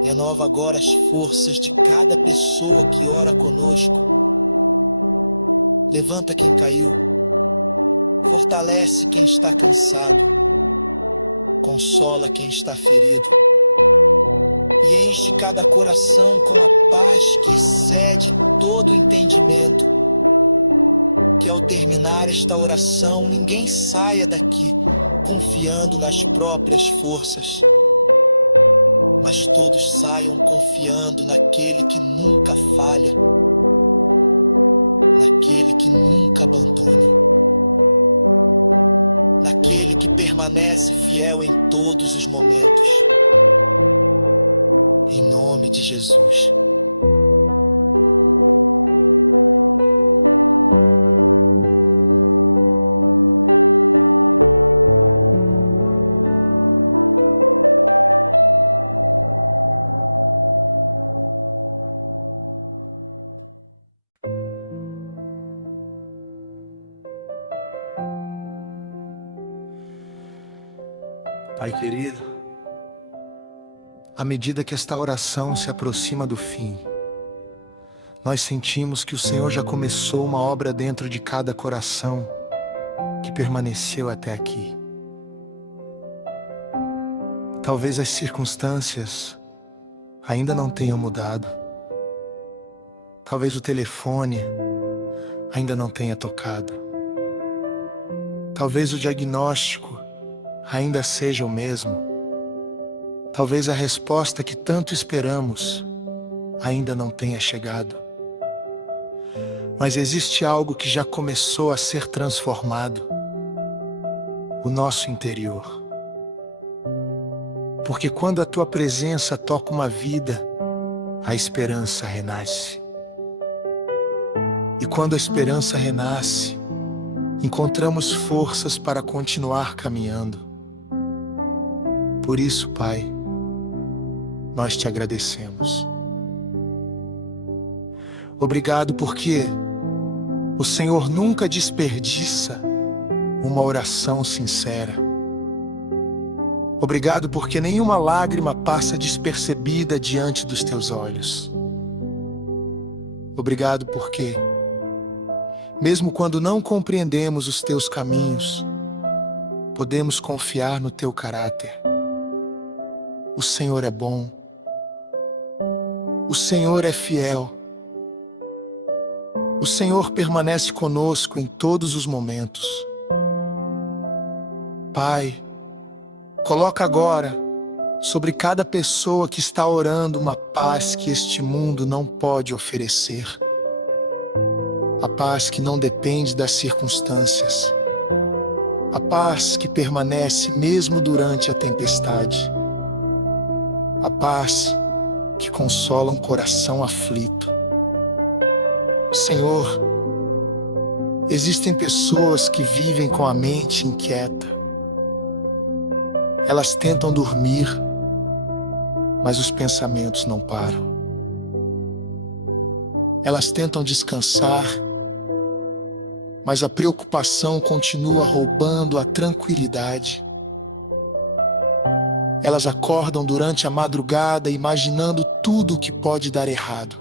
renova agora as forças de cada pessoa que ora conosco. Levanta quem caiu. Fortalece quem está cansado. Consola quem está ferido. E enche cada coração com a paz que excede todo entendimento. Que ao terminar esta oração, ninguém saia daqui confiando nas próprias forças, mas todos saiam confiando naquele que nunca falha, naquele que nunca abandona, naquele que permanece fiel em todos os momentos. Em nome de Jesus. Pai querido, à medida que esta oração se aproxima do fim, nós sentimos que o Senhor já começou uma obra dentro de cada coração que permaneceu até aqui. Talvez as circunstâncias ainda não tenham mudado. Talvez o telefone ainda não tenha tocado. Talvez o diagnóstico ainda seja o mesmo. Talvez a resposta que tanto esperamos ainda não tenha chegado. Mas existe algo que já começou a ser transformado: o nosso interior. Porque quando a Tua presença toca uma vida, a esperança renasce. quando a esperança renasce, encontramos forças para continuar caminhando. Por isso, Pai, nós te agradecemos. Obrigado porque o Senhor nunca desperdiça uma oração sincera. Obrigado porque nenhuma lágrima passa despercebida diante dos teus olhos. Obrigado porque, mesmo quando não compreendemos os teus caminhos, podemos confiar no teu caráter. O Senhor é bom. O Senhor é fiel. O Senhor permanece conosco em todos os momentos. Pai, coloca agora sobre cada pessoa que está orando uma paz que este mundo não pode oferecer. A paz que não depende das circunstâncias. A paz que permanece mesmo durante a tempestade. A paz que consola um coração aflito. Senhor, existem pessoas que vivem com a mente inquieta. Elas tentam dormir, mas os pensamentos não param. Elas tentam descansar, mas a preocupação continua roubando a tranquilidade. Elas acordam durante a madrugada imaginando tudo o que pode dar errado.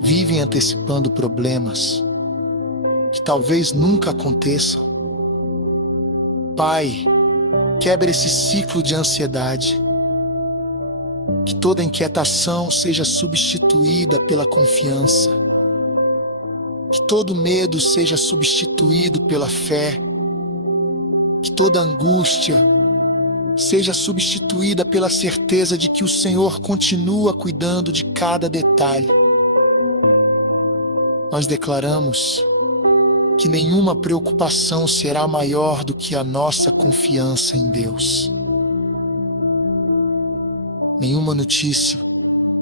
Vivem antecipando problemas que talvez nunca aconteçam. Pai, quebra esse ciclo de ansiedade. Que toda inquietação seja substituída pela confiança. Que todo medo seja substituído pela fé. Que toda angústia seja substituída pela certeza de que o Senhor continua cuidando de cada detalhe. Nós declaramos que nenhuma preocupação será maior do que a nossa confiança em Deus. Nenhuma notícia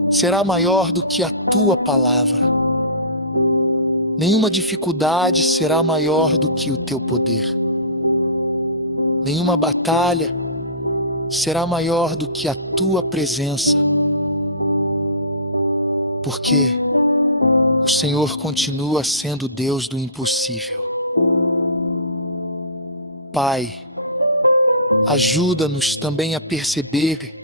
será maior do que a tua palavra. Nenhuma dificuldade será maior do que o teu poder. Nenhuma batalha será maior do que a tua presença. Porque o Senhor continua sendo Deus do impossível. Pai, ajuda-nos também a perceber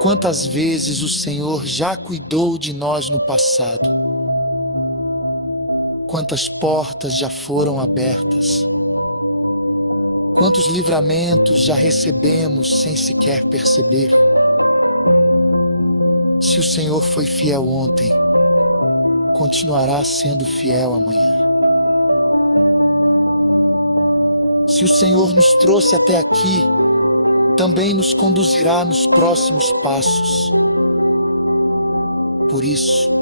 quantas vezes o Senhor já cuidou de nós no passado. Quantas portas já foram abertas. Quantos livramentos já recebemos sem sequer perceber. Se o Senhor foi fiel ontem, continuará sendo fiel amanhã. Se o Senhor nos trouxe até aqui, também nos conduzirá nos próximos passos. Por isso,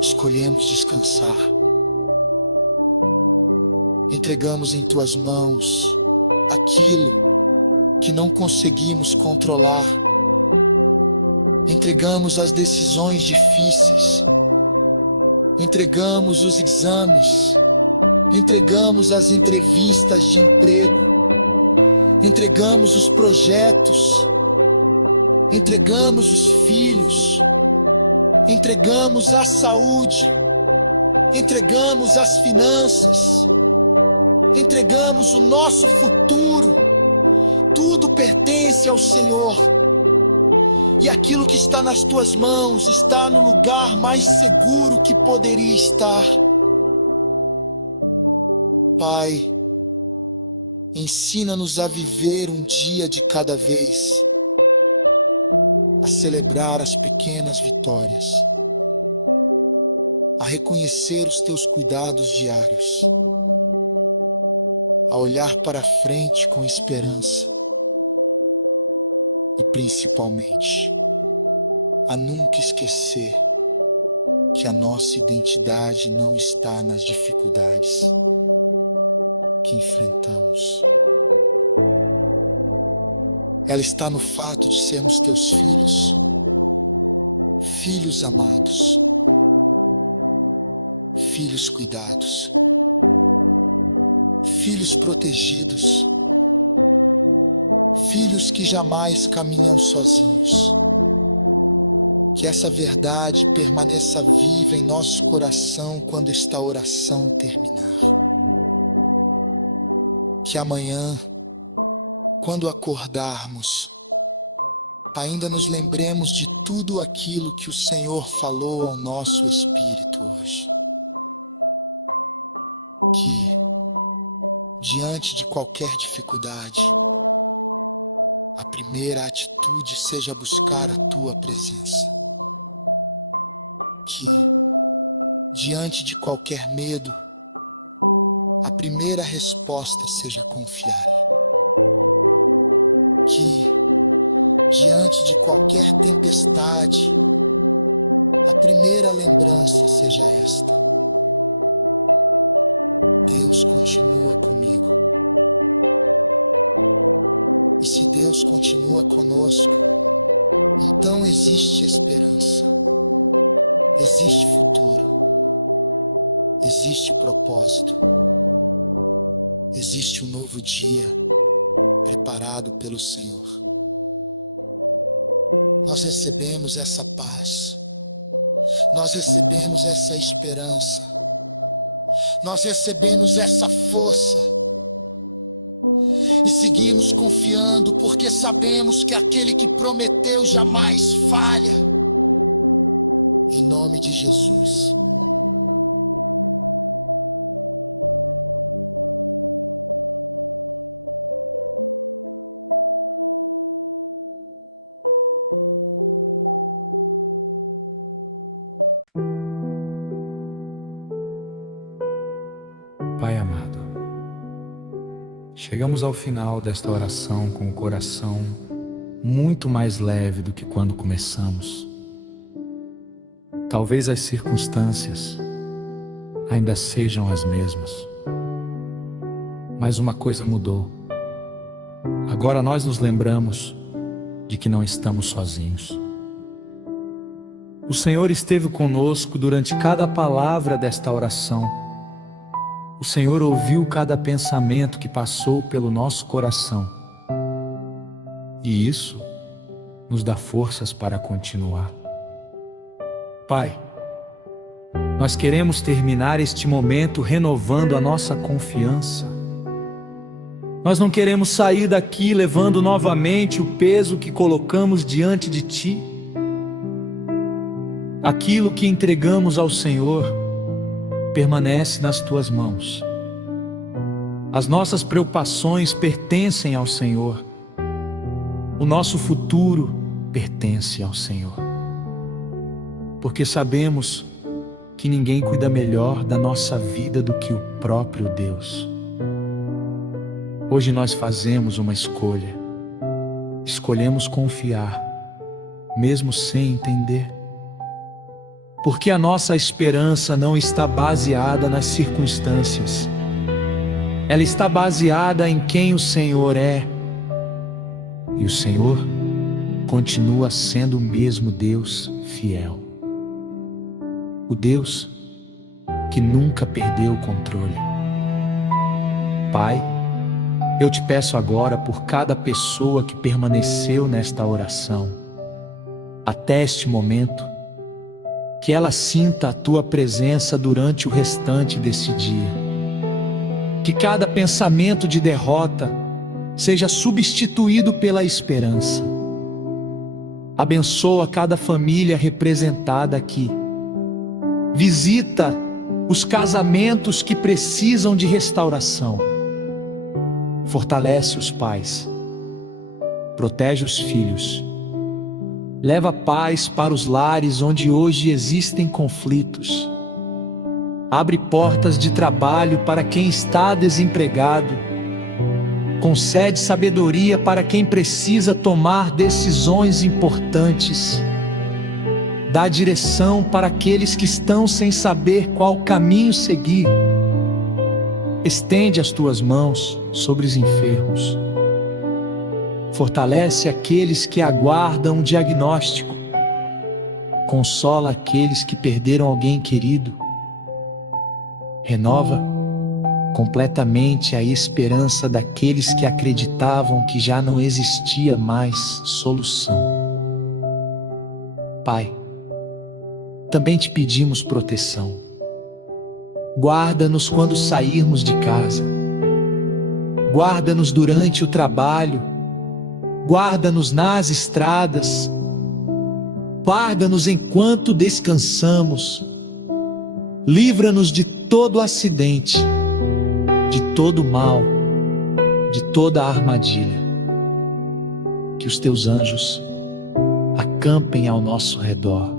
escolhemos descansar. Entregamos em tuas mãos aquilo que não conseguimos controlar. Entregamos as decisões difíceis. Entregamos os exames. Entregamos as entrevistas de emprego. Entregamos os projetos. Entregamos os filhos. Entregamos a saúde. Entregamos as finanças. Entregamos o nosso futuro. Tudo pertence ao Senhor. E aquilo que está nas tuas mãos está no lugar mais seguro que poderia estar. Pai, ensina-nos a viver um dia de cada vez, a celebrar as pequenas vitórias, a reconhecer os teus cuidados diários, a olhar para frente com esperança e, principalmente, a nunca esquecer que a nossa identidade não está nas dificuldades que enfrentamos. Ela está no fato de sermos teus filhos, filhos amados, filhos cuidados, filhos protegidos, filhos que jamais caminham sozinhos. Que essa verdade permaneça viva em nosso coração quando esta oração terminar. Que amanhã, quando acordarmos, ainda nos lembremos de tudo aquilo que o Senhor falou ao nosso espírito hoje. Que, diante de qualquer dificuldade, a primeira atitude seja buscar a Tua presença. Que, diante de qualquer medo, a primeira resposta seja confiar. Que, diante de qualquer tempestade, a primeira lembrança seja esta: Deus continua comigo. E se Deus continua conosco, então existe esperança, existe futuro, existe propósito, existe um novo dia preparado pelo Senhor. Nós recebemos essa paz, nós recebemos essa esperança, nós recebemos essa força e seguimos confiando, porque sabemos que aquele que prometeu jamais falha. Em nome de Jesus. Pai amado, chegamos ao final desta oração com o coração muito mais leve do que quando começamos. Talvez as circunstâncias ainda sejam as mesmas, mas uma coisa mudou. Agora nós nos lembramos de que não estamos sozinhos. O Senhor esteve conosco durante cada palavra desta oração. O Senhor ouviu cada pensamento que passou pelo nosso coração. E isso nos dá forças para continuar. Pai, nós queremos terminar este momento renovando a nossa confiança. Nós não queremos sair daqui levando novamente o peso que colocamos diante de Ti. Aquilo que entregamos ao Senhor permanece nas Tuas mãos. As nossas preocupações pertencem ao Senhor. O nosso futuro pertence ao Senhor. Porque sabemos que ninguém cuida melhor da nossa vida do que o próprio Deus. Hoje nós fazemos uma escolha. Escolhemos confiar, mesmo sem entender. Porque a nossa esperança não está baseada nas circunstâncias. Ela está baseada em quem o Senhor é. E o Senhor continua sendo o mesmo Deus fiel. O Deus que nunca perdeu o controle. Pai, eu te peço agora por cada pessoa que permaneceu nesta oração, até este momento, que ela sinta a Tua presença durante o restante desse dia. Que cada pensamento de derrota seja substituído pela esperança. Abençoa cada família representada aqui. Visita os casamentos que precisam de restauração. Fortalece os pais. Protege os filhos. Leva paz para os lares onde hoje existem conflitos. Abre portas de trabalho para quem está desempregado. Concede sabedoria para quem precisa tomar decisões importantes. Dá direção para aqueles que estão sem saber qual caminho seguir. Estende as Tuas mãos sobre os enfermos. Fortalece aqueles que aguardam um diagnóstico. Consola aqueles que perderam alguém querido. Renova completamente a esperança daqueles que acreditavam que já não existia mais solução. Pai, também te pedimos proteção. Guarda-nos quando sairmos de casa. Guarda-nos durante o trabalho. Guarda-nos nas estradas. Guarda-nos enquanto descansamos. Livra-nos de todo acidente, de todo mal, de toda armadilha. Que os teus anjos acampem ao nosso redor,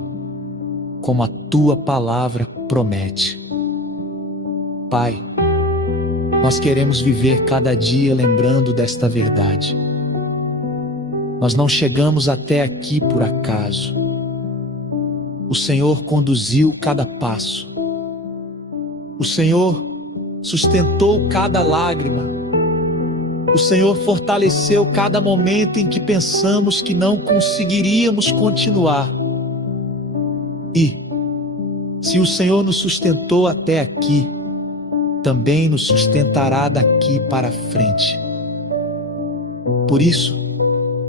como a tua palavra promete. Pai, nós queremos viver cada dia lembrando desta verdade. Nós não chegamos até aqui por acaso. O Senhor conduziu cada passo. O Senhor sustentou cada lágrima. O Senhor fortaleceu cada momento em que pensamos que não conseguiríamos continuar. E, se o Senhor nos sustentou até aqui, também nos sustentará daqui para frente. Por isso,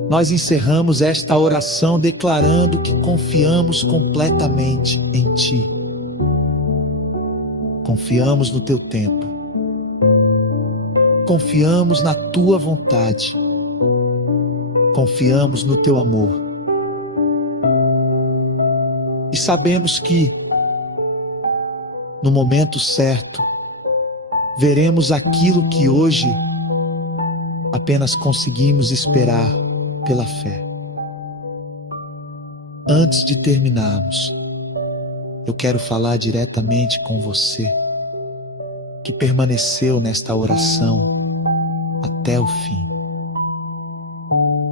nós encerramos esta oração declarando que confiamos completamente em Ti. Confiamos no Teu tempo. Confiamos na Tua vontade. Confiamos no Teu amor. E sabemos que, no momento certo, veremos aquilo que hoje apenas conseguimos esperar pela fé. Antes de terminarmos, eu quero falar diretamente com você que permaneceu nesta oração até o fim.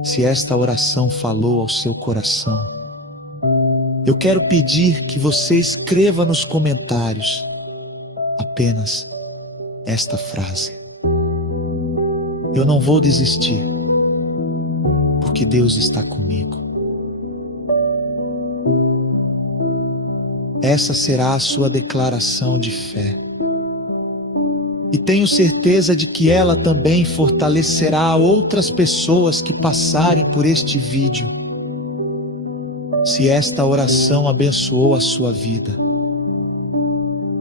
Se esta oração falou ao seu coração, eu quero pedir que você escreva nos comentários apenas esta frase: eu não vou desistir, porque Deus está comigo. Essa será a sua declaração de fé. E tenho certeza de que ela também fortalecerá outras pessoas que passarem por este vídeo. Se esta oração abençoou a sua vida,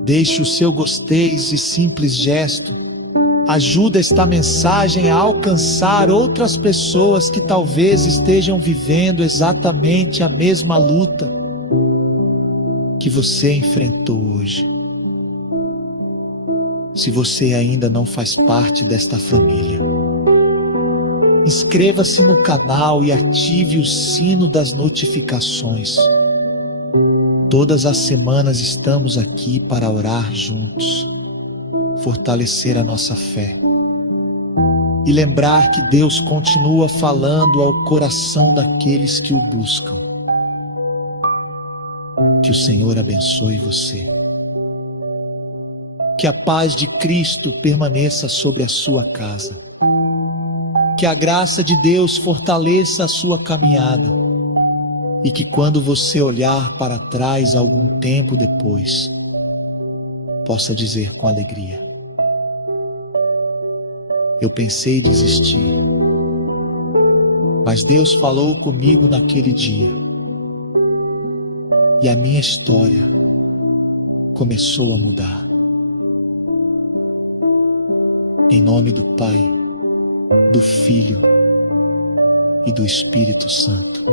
deixe o seu gostei e simples gesto. Ajuda esta mensagem a alcançar outras pessoas que talvez estejam vivendo exatamente a mesma luta que você enfrentou hoje. Se você ainda não faz parte desta família, inscreva-se no canal e ative o sino das notificações. Todas as semanas estamos aqui para orar juntos, fortalecer a nossa fé e lembrar que Deus continua falando ao coração daqueles que o buscam. Que o Senhor abençoe você. Que a paz de Cristo permaneça sobre a sua casa. Que a graça de Deus fortaleça a sua caminhada. E que quando você olhar para trás algum tempo depois, possa dizer com alegria: eu pensei em desistir, mas Deus falou comigo naquele dia, e a minha história começou a mudar. Em nome do Pai, do Filho e do Espírito Santo.